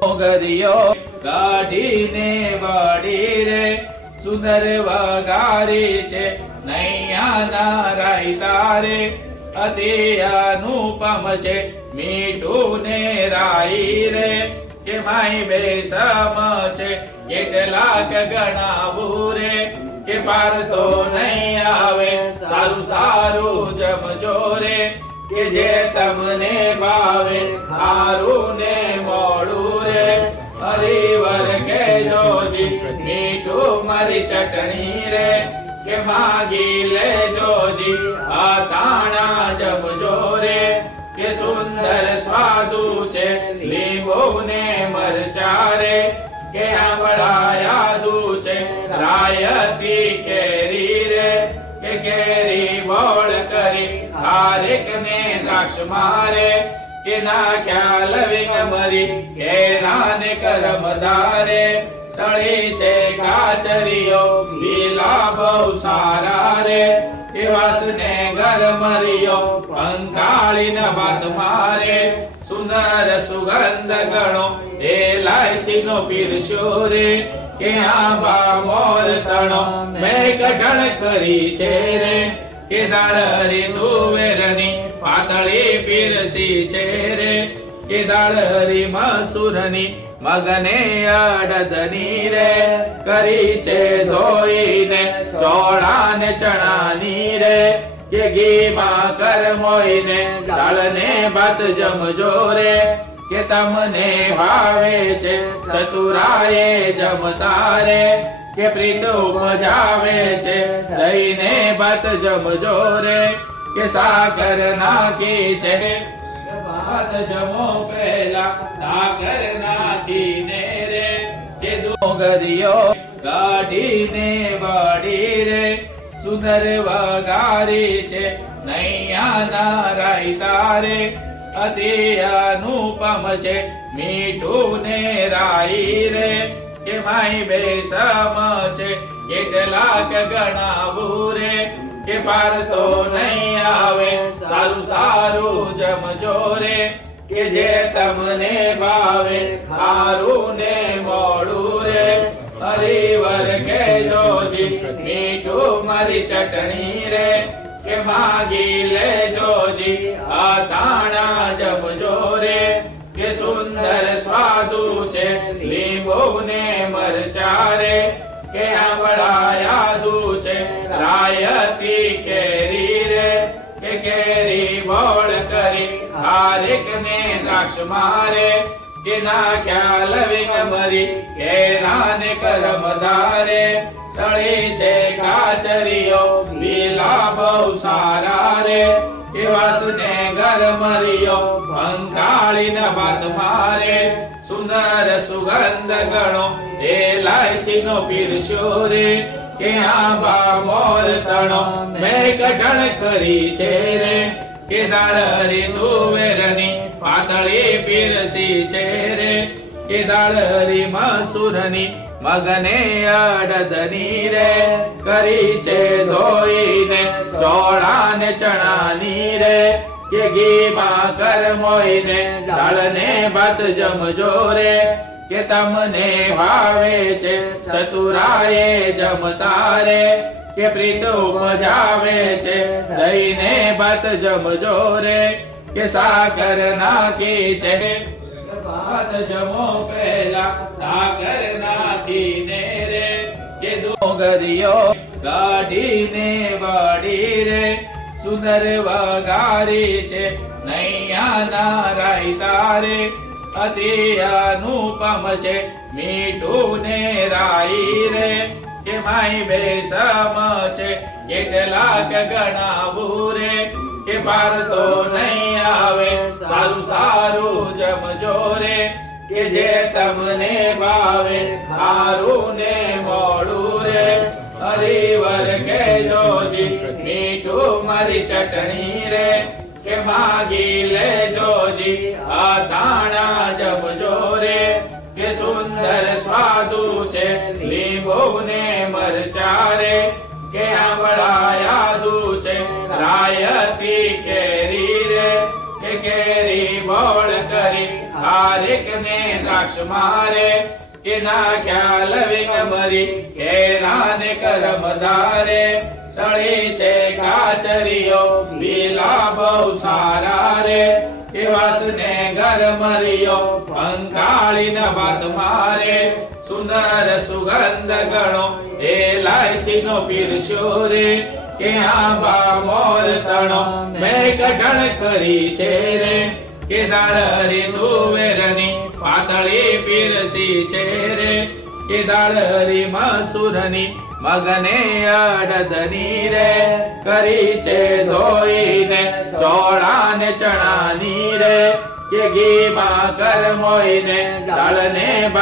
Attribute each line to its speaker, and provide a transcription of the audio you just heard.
Speaker 1: ગરિયો કાઢીને વાડી રે, સુંદર વગારી છે નૈયાના રાયતા રે અતિ અનુપમ છે મીઠું ને રાઈ રે. કે માય બેસમ છે કેટલાક ગણાવું રે. કે પાર તો નહીં આવે, સારું સારું જમજો રે. કે જે તમને ભાવે સારું ને મોડું જોજી મીઠું મારી ચટણી રે, કે માગી લે જોજી આ તાણા જમજો રે, કે સુંદર સ્વાદુ છે. લીંબુ ને મરચા રે, કે આંબળા યાદુ છે. રાયતી કેરી રે, કે કેરી બોળ કરી. ખારેક ને દ્રાક્ષ મારે, કે નાખ્યા લવિંગ મરી કે રાને કરમ ધારે તળી છે કાચરીઓ લીલા બહુ સારા રે. કે વાસને ગરમરિયો પંકાળી ન ભાત મારે. સુંદર સુગંધ ગણો, એ લાયચી નો પીરશો રે કે આંબા મોર તણો, મેં કઢણ કરી છે રે. કે દાળરી તુવેરની પાતળી પીરસી છે રે. કે દાળરી મસૂરની મગને અડધની રે કરી છે ધોઈને ચોળા ને ચણાની રે કે ઘીમાં કરમોઈને દાળને ભાત જમજો રે. કે તમને ભાવે છે ચતુરાએ જમતા રે. કે પ્રીત ઉપજાવે છે લઈને ભાત જમજો રે. કે સાકર નાખી છે. ભાત જમો પહેલા સાકર નાખીને રે ડોંગરીઓ કાઢીને વાડી રે. સુંદર વગારી છે, નૈયાના રાયતા રે અતિ અનુપમ છે મીઠું ને રાઈ રે. કે માય બેસમ છે કેટલાક ગણાવું રે. કે પાર તો નહીં આવે, સારું સારું જમજો રે. કે જે તમને ભાવે ખારું ને મોડું ચટણી રે, કે માગી લેજોજી આ ધાણા જમજો રે, કે સુંદર સ્વાદુ છે. લીંબુ ને મરચા રે, કે આંબળા યાદુ છે. રાયતી કેરી રે, કે કેરી બોળ કરી. હારેક ને દ્રાક્ષ મારે કે નાખ્યા વિન મરી કેરા ને કરમ ધારે. તળી છે કાચરીઓ, લીલા બહુ સારા રે. કે વાસને ગરમરિયો પંકાળી ન વાત મારે. સુંદર સુગંધ ગણો, એ લાયચી નો પીરશો રે કે આંબા મોર તણો મેં ગઢણ કરી છે રે. કે દાળરી તુવેરની પાતળી પીરસી છે રે કે દાળરી મસુરની મગને અડદની રે કરી છે ધોઈને ચોળાને ચણાની રે કે ઘીમાં કરમોઈને ડાળને ભાત જમજો રે, કે તમને ભાવે છે ચતુરાએ જમતા રે કે પ્રીત ઉપજાવે છે. લઈને ભાત જમજો રે, કે સાકર નાખી છે. ભાત જમો પહેલા સાકર નાખીને રે, કે ડોંગરીઓ કાઢીને વાડી રે. સુંદર વગારી છે નૈયાના રાયતા રે અતિ અનુપમ છે મીઠું ને રાઈ રે. કે માય બેસમ છે કેટલાક ગણાવું કે પાર તો નહીં આવે, સારું સારું જમજો રે કે જે તમને ભાવે ખારું ને મોડું રે. હરિવર કે જોજી, મીઠું મારી ચટણી રે. કે માગી લેજોજી આ ધાણા જમજો રે કે સુંદર સ્વાદુ છે લીંબુ ને આંબળા છે. રાયતી કેરી રે, કે કેરી બોળ કરી. હારિક ને દ્રાક્ષ મારે કે નાખ્યા વિંગ મરી. કેરા ને કરમ ધારે, તળી છે કાચરીઓ પીલા બહુ સારા રે. કે વાસને ઘર મરિયો પંકાળી ન વાત મારે, સુંદર સુગંધ ગણો, એ લાયચી નો પીરશો રે કે આંબા મોર તણો, મેં કઢણ કરી છે રે, કે દાળરી તુવેરની પાતળી પીરસી છે રે, કે દાળરી મસૂરની મગને અડદની રે કરી છે ધોઈને ચોળા ને ચણાની રે. કે ઘીમાં કર મોઈને ભાત